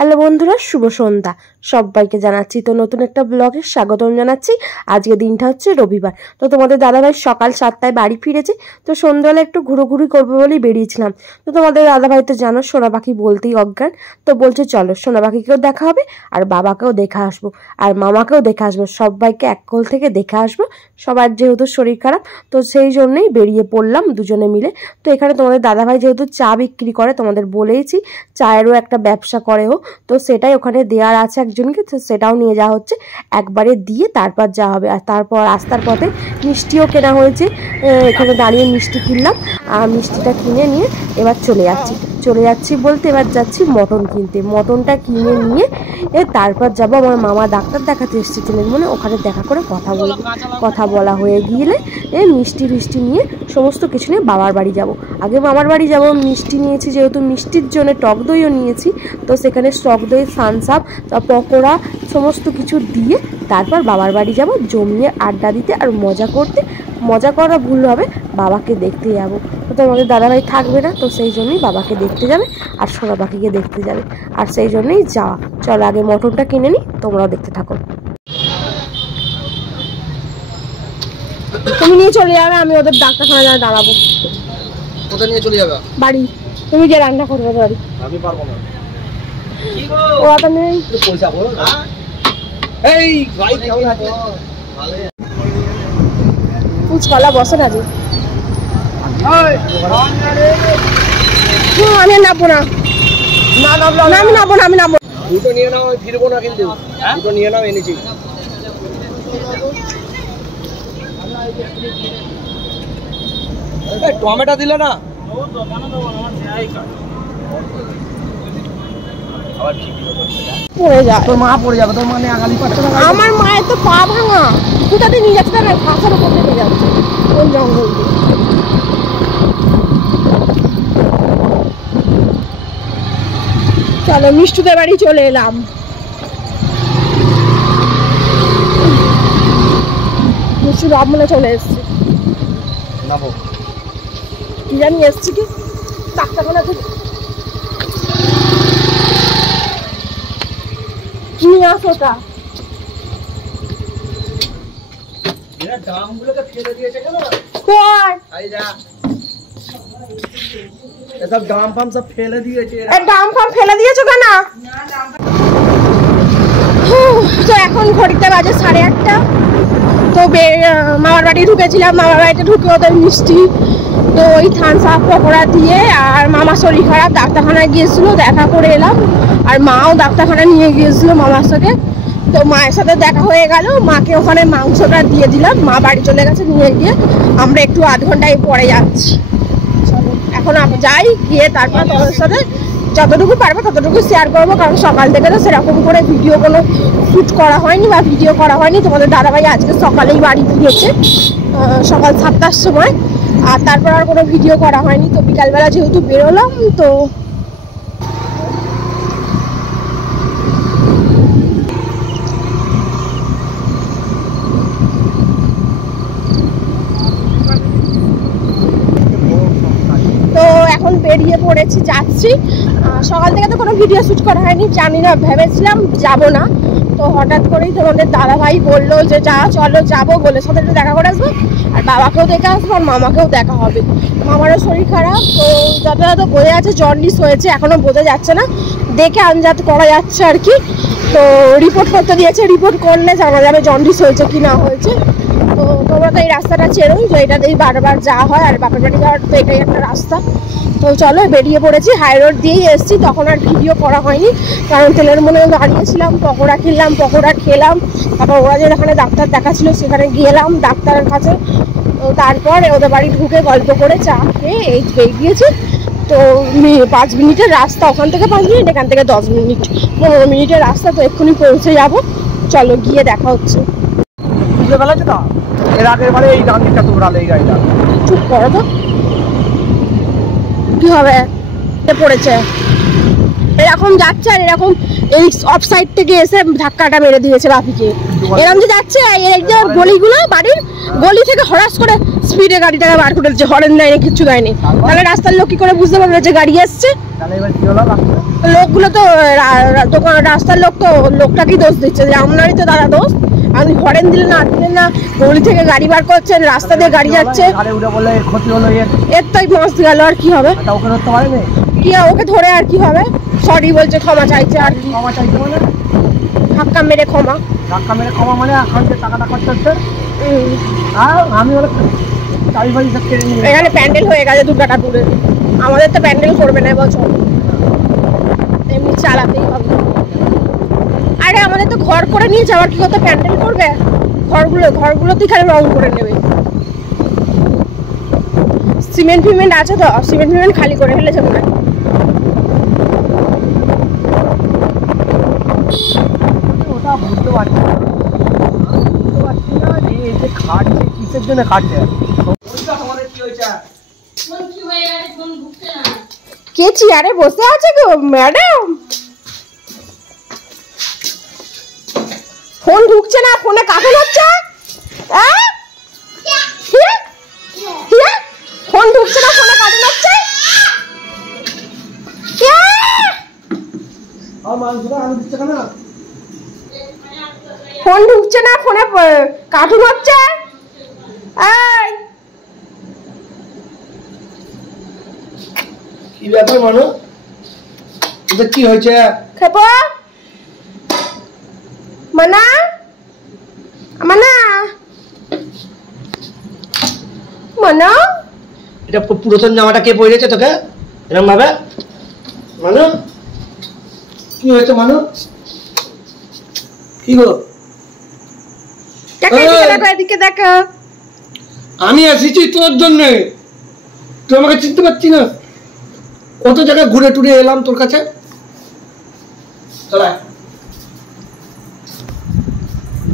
Hello বন্ধুরা, শুভ সন্ধ্যা। সবাইকে জানাচ্ছি তো নতুন একটা ব্লগে স্বাগতম জানাচ্ছি। আজকে দিনটা হচ্ছে রবিবার। তো তোমাদের দাদাভাই সকাল 7টায় বাড়ি ফিরেছে। তো সন্ধ্যাবেলা একটু ঘুরোঘুরি করবো বলেই বেরিয়েছিলাম। তো তোমাদের দাদাভাই তো জানো সোনা পাখি বলতেই অজ্ঞান। তো বলছে চলো সোনা পাখিকেও দেখা হবে আর বাবাকেও দেখে আসবো আর মামাকেও দেখে আসবো, সবাইকে এক কোল থেকে দেখে আসবো। সবার যেহেতু শরীর খারাপ তো সেই জন্যই বেরিয়ে পড়লাম দুজনে মিলে। তো এখানে তোমাদের দাদাভাই যেহেতু চা বিক্রি করে, তোমাদের বলেইছি চায়েরও একটা ব্যবসা করে ও, তো সেটাই ওখানে দেওয়ার আছে একজনকে, তো সেটাও নিয়ে যাওয়া হচ্ছে। একবারে দিয়ে তারপর যাওয়া হবে। আর তারপর রাস্তার পথে মিষ্টিও কেনা হয়েছে, এখানে দাঁড়িয়ে মিষ্টি কিনলাম আর মিষ্টিটা কিনে নিয়ে এবার চলে যাচ্ছি বলতে এবার যাচ্ছি মটন কিনতে। মটনটা কিনে নিয়ে তারপর যাবো আমার মামা ডাক্তার দেখাতে এসেছিলেন, মানে ওখানে দেখা করে কথা বলা হয়ে গিয়ে মিষ্টি নিয়ে সমস্ত কিছু নিয়ে বাবার বাড়ি যাব। আগে মামার বাড়ি যাব, মিষ্টি নিয়েছি যেহেতু মিষ্টির জন্য টক দইও নিয়েছি। তো সেখানে টক দই, থামস আপ, পকোড়া সমস্ত কিছু দিয়ে তারপর বাবার বাড়ি যাব জমিয়ে আড্ডা দিতে আর মজা করা ভুল হবে, বাবাকে দেখতে যাবো। তো আমাদের দাদাভাই থাকবে না, তো সেই জন্যই বাবাকে দেখতে যাবে আর সোনা পাখিকে দেখতে যাবে, আর সেই জন্যই যাওয়া। চলো আগে মটনটা কিনে নিই, তোমরাও দেখতে থাকো। তুমি নিয়ে চলে যাবে, আমি ওদের ডাক্তারখানায় দাঁড়াবো। কোথায় নিয়ে চলে যাবে? বাড়ি। তুমি যে রান্না করবে বাড়ি। আমি পারবো না। কি গো? ওটা নেই পয়সা বলো না। এই ভাই কেমন আছে? ভালো। ফুচকালা বসে না জি। আমি নাবো না। আমি নাবো। দুটো নিয়ে নাও, ফিরবো না কিন্তু। দুটো নিয়ে নাও, এনেছি। টমেটো দিলে না? পড়ে যায়, তোর মা পড়ে যাবে, তোর মানে আগালি পাচ্ছে না। আমার মায়ের তো পা ভাঙা, কোথাতে নিয়ে যাচ্ছে না, ঘাসের উপর থেকে যাচ্ছে কোন জঙ্গল দিয়ে। চলো মিষ্টুদের বাড়ি চলে এলাম। মিষ্টু রামমনে চলে এসছে। কি জানি এসছি কি ডাক্তারখানা থেকে নিয়ে আসোটা। ডামগুলোকে ফেলে দিয়েছে কেন? কই এসব ডাম ফাম সব ফেলে দিয়েছে। ডাম ফাম ফেলে দিয়েছো কেন? তো এখন ঘড়িতে বাজে 8:30। তো মামার বাড়ি ঢুকেছিলাম, মামার বাড়িতে ঢুকে ওদের মিষ্টি তো ওই থামস আপ পকোড়া দিয়ে, আর মামার শরীর খারাপ ডাক্তারখানায় গিয়েছিল, দেখা করে এলাম। আর মাও ডাক্তারখানায় নিয়ে গিয়েছিল মামার সাথে। তো মায়ের সাথে দেখা হয়ে গেল, মাকে ওখানে মাংসটা দিয়ে দিলাম, মা বাড়ি চলে গেছে নিয়ে গিয়ে। আমরা একটু আধ ঘন্টায় পরে যাচ্ছি। চলো এখন আমি যাই, গিয়ে তারপর তোমাদের সাথে যতটুকু পারবো ততটুকু শেয়ার করবো, কারণ সকাল থেকে তো সেরকম করে ভিডিও কোনো শ্যুট করা হয়নি বা ভিডিও করা হয়নি। তোমাদের দাদাভাই আজকে সকালেই বাড়ি ফিরেছে, সকাল 7টার সময়, আর তারপর আর কোনো ভিডিও করা হয়নি। তো বিকালবেলা যেহেতু বেরোলাম তো এখন বেরিয়ে পড়েছি, যাচ্ছি। সকাল থেকে তো কোনো ভিডিও শ্যুট করা হয়নি, জানি না, ভেবেছিলাম যাব না। তো হঠাৎ করেই তোমাদের দাদাভাই বললো যে চলো যাবো বলে, সাথে একটু দেখা করে আসবো আর বাবাকেও দেখে আসবো আর মামাকেও দেখা হবে। মামারও শরীর খারাপ, তো যত বোঝা যাচ্ছে জন্ডিস হয়েছে, এখনও বোঝা যাচ্ছে না, দেখে আনজাত করা যাচ্ছে আর কি। তো রিপোর্ট করতে দিয়েছে, রিপোর্ট করলে জানা যাবে জন্ডিস হয়েছে কি না হয়েছে। তো তোমরা তো এই রাস্তাটা চেনোই, তো এটা দিয়ে বারবার যাওয়া হয়, আর বাপের বাড়ি যাওয়ার তো এটাই একটা রাস্তা। তো চলো বেরিয়ে পড়েছি, হাই রোড দিয়েই এসেছি, তখন আর ভিডিও করা হয়নি কারণ তেলের মনে দাঁড়িয়েছিলাম, পকোড়া কিনলাম, পকোড়া খেলাম, তারপর ওরা যেখানে ডাক্তার দেখাচ্ছিল সেখানে গেলাম ডাক্তারের কাছে। তো তারপর ওদের বাড়ি ঢুকে গল্প করে চা খেয়ে এই বেরিয়েছি। তো 5 মিনিটের রাস্তা, ওখান থেকে 5 মিনিট, এখান থেকে 10 মিনিট, 15 মিনিটের রাস্তা। তো এক্ষুনি পৌঁছে যাবো, চলো গিয়ে দেখা হচ্ছে। বুঝতে পেরেছো তো? এর আগের বারে এই ডান দিকটা তোমরা এই গাড়িটা চুপ করো তো, কি হবে পড়েছে এরকম যাচ্ছে, আর এরকম এই অফ সাইড থেকে এসে ধাক্কাটা মেরে দিয়েছে বাপিকে। এরকম যে যাচ্ছে, এই যে গলিগুলো বাড়ির গলি থেকে হঠাৎ করে স্পিডে গাড়িটাকে বার করে দিচ্ছে, হরেন দেয়নি, কিচ্ছু দেয়নি। তাহলে রাস্তার লোক কি করে বুঝতে পারবে যে গাড়ি আসছে? লোকগুলো তো দোকান রাস্তার লোক তো লোকটাকেই দোষ দিচ্ছে যে আপনারই তো দাদা দোষ, আপনি হরেন দিলেন না, দিলেন না, গলি থেকে গাড়ি বার করছেন, রাস্তা দিয়ে গাড়ি যাচ্ছে, এর তো মাস গেল, আর কি হবে? কি ওকে ধরে আর কি হবে? সরি বলছে, ক্ষমা চাইছে, আর ক্ষমা চাইছে মানে ধাক্কা মেরে ক্ষমা মানে টাকাটা খরচ হচ্ছে। আমি এখানে প্যান্ডেল হয়ে গেছে দুর্গা ঠাকুরের, আমাদের তো প্যান্ডেল করবে না এবছর, এমনি চালাতেই হবে। আরে আমাদের তো ঘর করে নিয়েছে, আবার কি করতে প্যান্ডেল করবে? ঘরগুলোতেই খালি রং করে নেবে। সিমেন্ট ফিমেন্ট আছে তো, সিমেন্ট ফিমেন্ট খালি করে ফেলেছে মনে হয়। ওটা বুঝতে পারছি না যে খাটছে কিসের জন্য খাটছে। কে চেয়ারে বসে আছে গো ম্যাডাম? ফোন ঢুকছে না, ফোনে কার্টুন হচ্ছে। ফোন ঢুকছে না, ফোনে কার্টুন হচ্ছে। ফোন ঢুকছে না, ফোনে কার্টুন হচ্ছে। কি ব্যাপার মানু? এটা কি হয়েছে? খেপো মানা মানা মানা, এটা পুরাতন জামাটা কে পরেছে তোকে এরকম ভাবে? মানু কি হয়েছে মানু? কি গো? এদিকে দেখো, আমি এসেছি তোর জন্য, তুই আমাকে চিনতে পারছি না? কত জায়গায় ঘুরে টুরে এলাম তোর কাছে।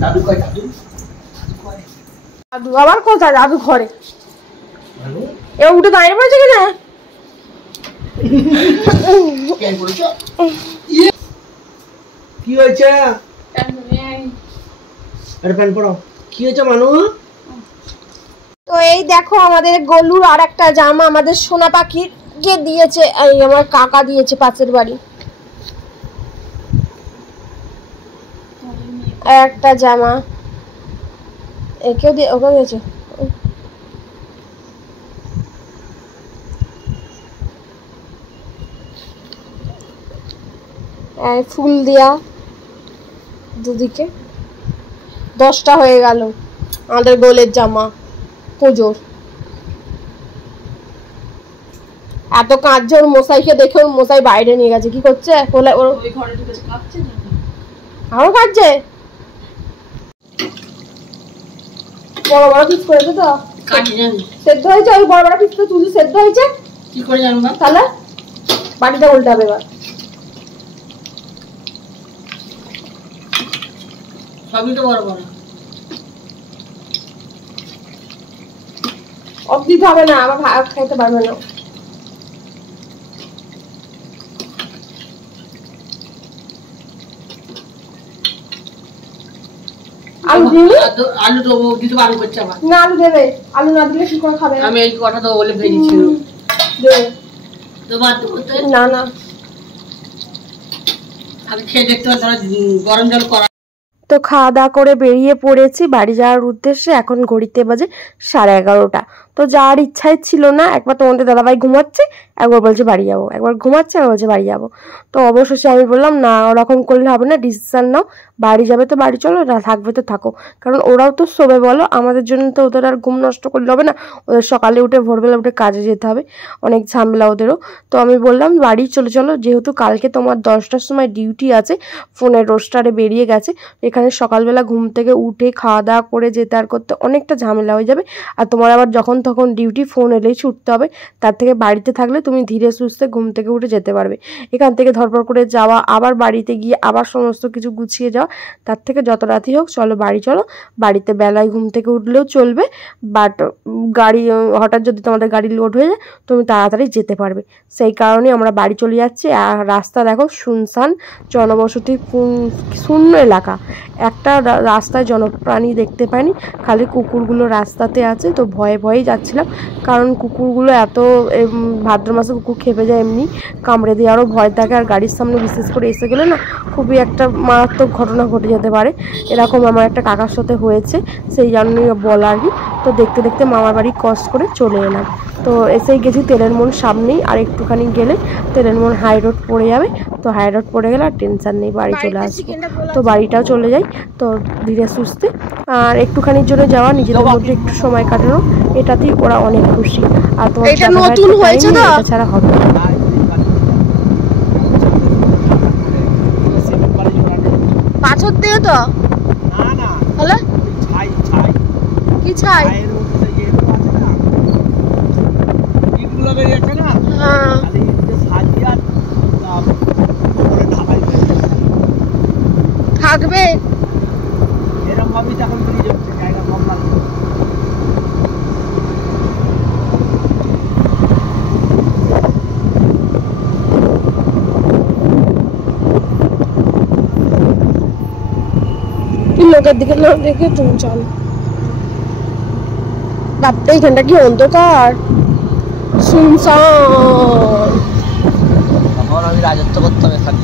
দাদু কয়? দাদু দাদু আবার কোথায়? দাদু ঘরে। এবার উঠে দাঁড়িয়ে পড়েছে কিনা? কি হয়েছে? প্যান্ট পরাও। কি হয়েছে মানু? তো এই দেখো আমাদের গলুর আর একটা জামা আমাদের সোনা পাখির কে দিয়েছে, এই আমার কাকা দিয়েছে পাশের বাড়ি। একটা জামা একেও দিয়ে ওকে দিয়েছে। ফুল দেয়া দুদিকে 10টা হয়ে গেল আমাদের গোলের জামা পুজোর। এত কাঁদছে, ওর মশাইকে দেখে ওর মশাই বাইরে নিয়ে গেছে। কি করছে? আরো কাঁদছে। বড় বড় পিস করেছে তো, সেদ্ধ হয়েছে। ওই বড় বড় পিস তো চুলি সেদ্ধ হয়েছে। কি করে জানবা? তাহলে বাটিটা উল্টাবে এবার। সবই তো বড় বড়। অফ দিতে হবে না, আবার ভাত খেতে পারবে না। আলু দিবি? আলু তো দিতে বারণ করছে আবার। না আলু দেবে, আলু না দিলে কি করে খাবে? আমি এই কথা তো বলে ভেবেছিল। দেবে তো বাদ করতে না না, আমি খেয়ে দেখতে পাচ্ছি গরম জল করা। তো খাওয়া দাওয়া করে বেরিয়ে পড়েছি বাড়ি যাওয়ার উদ্দেশ্যে। এখন ঘড়িতে বাজে 11:30। তো যাওয়ার ইচ্ছাই ছিল না। একবার তোমাদের দাদাভাই ঘুমাচ্ছে, একবার বলছে বাড়ি যাবো, একবার ঘুমাচ্ছে, একবার বলছে বাড়ি যাবো। তো অবশেষে আমি বললাম না, ওরকম করলে হবে না, ডিসিশন নাও, বাড়ি যাবে তো বাড়ি চলো, না থাকবে তো থাকো, কারণ ওরাও তো শোবে বলো, আমাদের জন্য তো ওদের আর ঘুম নষ্ট করলে হবে না। ওদের সকালে উঠে ভোরবেলা উঠে কাজে যেতে হবে, অনেক ঝামেলা ওদেরও। তো আমি বললাম বাড়ি চলে চলো, যেহেতু কালকে তোমার 10টার সময় ডিউটি আছে, ফোনের রোস্টারে বেরিয়ে গেছে, এখানে সকালবেলা ঘুম থেকে উঠে খাওয়া দাওয়া করে যেতে আর করতে অনেকটা ঝামেলা হয়ে যাবে। আর তোমার আবার যখন তখন ডিউটি, ফোন এলেই ছুটতে হবে। তার থেকে বাড়িতে থাকলে তুমি ধীরে সুস্থে ঘুম থেকে উঠে যেতে পারবে। এখান থেকে ধরপড় করে যাওয়া, আবার বাড়িতে গিয়ে আবার সমস্ত কিছু গুছিয়ে যাওয়া, তার থেকে যত রাতই হোক চলো বাড়ি চলো। বাড়িতে বেলায় ঘুম থেকে উঠলেও চলবে, বাট গাড়ি হঠাৎ যদি তোমাদের গাড়ি লোড হয়ে যায় তুমি তাড়াতাড়ি যেতে পারবে। সেই কারণে আমরা বাড়ি চলে যাচ্ছি। আর রাস্তা দেখো শুনশান, জনবসতি শূন্য এলাকা, একটা রাস্তায় জনপ্রাণী দেখতে পাইনি, খালি কুকুরগুলো রাস্তাতে আছে। তো ভয়ে ভয়েই যাচ্ছিলাম, কারণ কুকুরগুলো এত ভাদ্র মাসে কুকুর খেপে যায়, এমনি কামড়ে দিয়ে আরও ভয় থাকে। আর গাড়ির সামনে বিশেষ করে এসে গেলে না খুবই একটা মারাত্মক ঘটনা ঘটে যেতে পারে। এরকম আমার একটা কাকার সাথে হয়েছে, সেই জন্যই বলা আর কি। তো দেখতে দেখতে মামার বাড়ি ক্রস করে চলে এলাম। তো এসেই গেছি তেলের মন সামনেই, আর একটুখানি গেলে তেলের মন হাই রোড পড়ে যাবে। তো হাই রোড পড়ে গেলে আর টেনশন নেই, বাড়ি চলে আসবো। তো বাড়িটাও চলে যাই তো ধীরে সুস্থে। আর একটুখানির জন্য যাওয়া, নিজেদের মধ্যে একটু সময় কাটানো, এটাতেই ওরা অনেক খুশি। আর তোমার এটা নতুন হয়েছে না, এটা ছাড়া হবে না। পাথর দিয়ে তো না না হলো ছাই ছাই কি ছাই এর মধ্যে যে এগুলো আছে না, এগুলো লাগে একটা না, হ্যাঁ খালি যে সাজিয়া উপরে ঢালাই থাকবে এরকম ভাবে তখন বেরিয়ে যাচ্ছে, জায়গা কম লাগবে। লোকের দিকে না দেখে তুমি চল। বাপটা এখানটা কি অন্ধকার, শুনশান। তখন আমি রাজত্ব করতাম এখানে,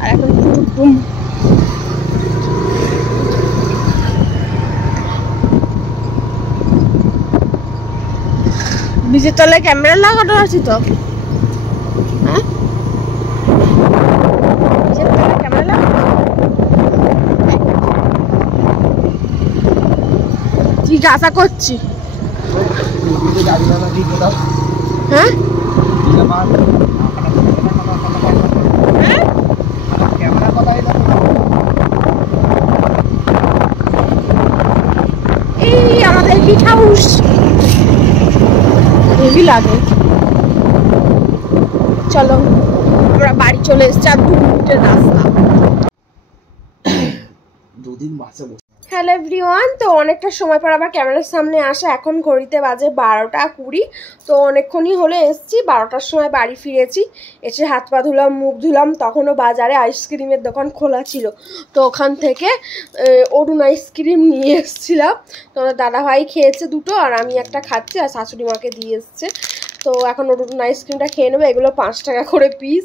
আর এখন টুকটুম। নিচের তলায় ক্যামেরা লাগানো আছে তো, হ্যাঁ নিচের তলায় ক্যামেরা লাগানো। ঠিক আশা করছি, হ্যাঁ এই আমাদের হিট হাউস হেভি লাগে। চলো আমরা বাড়ি চলে এসেছি, আর 2 মিনিটের রাস্তা। দুদিন মাসে হ্যালো এভরিওয়ান, তো অনেকটা সময় পর আবার ক্যামেরার সামনে আসা। এখন ঘড়িতে বাজে 12টা 20। তো অনেকক্ষণই হলে এসেছি, 12টার সময় বাড়ি ফিরেছি। এসে হাত পা ধুলাম, মুখ ধুলাম, তখনও বাজারে আইসক্রিমের দোকান খোলা ছিল। তো ওখান থেকে অরুণ আইসক্রিম নিয়ে এসেছিলাম। তো দাদাভাই খেয়েছে 2টো, আর আমি একটা খাচ্ছি, আর শাশুড়ি মাকে দিয়ে এসছে। তো এখন অরুণ আইসক্রিমটা খেয়ে নেবো। এগুলো 5 টাকা করে পিস।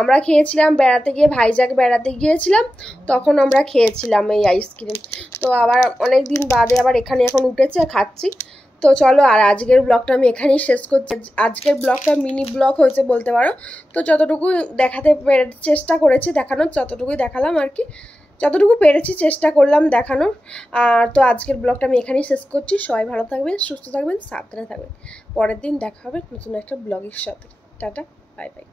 আমরা খেয়েছিলাম বেড়াতে গিয়ে, ভাইজাগ বেড়াতে গিয়েছিলাম, তখন আমরা খেয়েছিলাম এই আইসক্রিম। তো আবার অনেক দিন বাদে আবার এখানে এখন উঠেছে, খাচ্ছি। তো চলো, আর আজকের ব্লগটা আমি এখানেই শেষ করছি। আজকের ব্লগটা মিনি ব্লগ হয়েছে বলতে পারো। তো যতটুকু দেখাতে চেষ্টা করেছি দেখানোর, ততটুকুই দেখালাম আর কি, যতটুকু পেরেছি চেষ্টা করলাম দেখানোর। আর তো আজকের ব্লগটা আমি এখানেই শেষ করছি। সবাই ভালো থাকবেন, সুস্থ থাকবেন, সাবধানে থাকবেন। পরের দিন দেখা হবে নতুন একটা ব্লগের সাথে। Tata, bye bye.